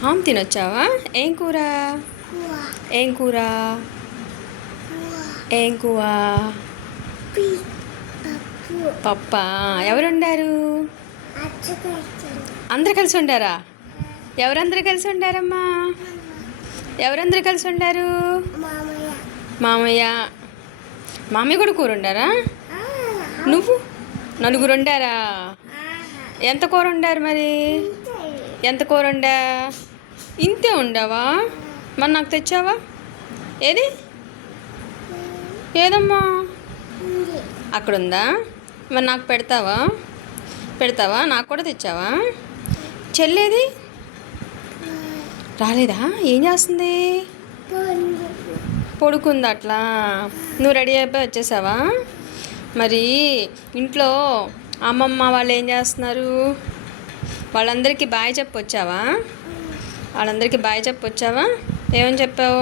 హామ్ తినొచ్చావా? ఏం కూర? ఏం కూర? ఏం కూర? పప్పా? ఎవరు వండారు? అందరు కలిసి వండారా? ఎవరందరూ కలిసి వండారమ్మా? ఎవరందరూ కలిసి వండారు? మామయ్య. మామయ్య కూడా కూర వండారా? నువ్వు నలుగురు వండారా? ఎంత కూర వండారు మరి? ఎంత కూర వండా? ఇంతే వండావా? మరి నాకు తెచ్చావా? ఏది? ఏదమ్మా? అక్కడ ఉందా? మరి నాకు పెడతావా? పెడతావా? నాకు కూడా తెచ్చావా? చెల్లేది రాలేదా? ఏం చేస్తుంది? పడుకుంది అట్లా. నువ్వు రెడీ అయిపోయి వచ్చేసావా? మరి ఇంట్లో అమ్మమ్మ వాళ్ళు ఏం చేస్తున్నారు? వాళ్ళందరికీ బాయ్ చెప్పొచ్చావా? వాళ్ళందరికీ బాయ్ చెప్పొచ్చావా? ఏమని చెప్పావు?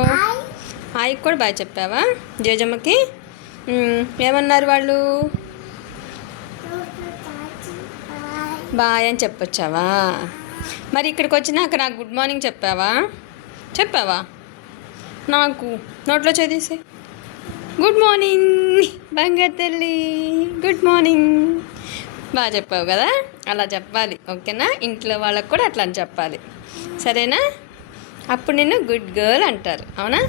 ఆయికి కూడా బాయ్ చెప్పావా? జేజమ్మకి ఏమన్నారు వాళ్ళు? బాయ్ అని చెప్పొచ్చావా? మరి ఇక్కడికి వచ్చినాక నాకు గుడ్ మార్నింగ్ చెప్పావా? చెప్పావా? నాకు నోట్లో చేసేసి గుడ్ మార్నింగ్ బంగారు తల్లి, గుడ్ మార్నింగ్. బాగా చెప్పావు కదా, అలా చెప్పాలి. ఓకేనా? ఇంట్లో వాళ్ళకు కూడా అట్లా అని చెప్పాలి. సరేనా? అప్పుడు నిన్ను గుడ్ గర్ల్ అంటారు. అవునా?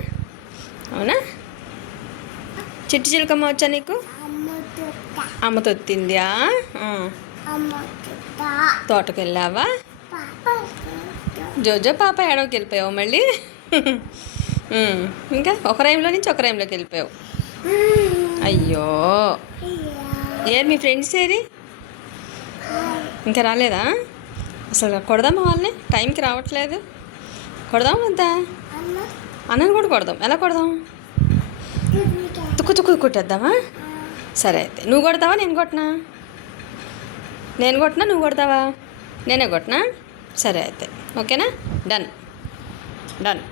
అవునా? చిట్టి చిలకమ్మ వచ్చా నీకు? అమ్మ తొత్తిందా? తోటకు వెళ్ళావా? జోజో పాప ఏడవకి వెళ్ళిపోయావు మళ్ళీ. ఇంకా ఒక రైమ్లో నుంచి ఒక రైమ్లోకి వెళ్ళిపోయావు. అయ్యో, ఏరు మీ ఫ్రెండ్స్ ఏరి? ఇంకా రాలేదా? అసలు కొడదామా వాళ్ళని? టైంకి రావట్లేదు. కొడదాం వద్దా? అన్నను కూడా కొడదాం. ఎలా కొడదాం? తుక్కు తుక్కు కొట్టేద్దామా? సరే అయితే నువ్వు కొడతావా నేను కొట్టినా? నేను కొట్టినా నువ్వు కొడతావా? నేనే కొట్టినా? సరే అయితే ఓకేనా? Done done.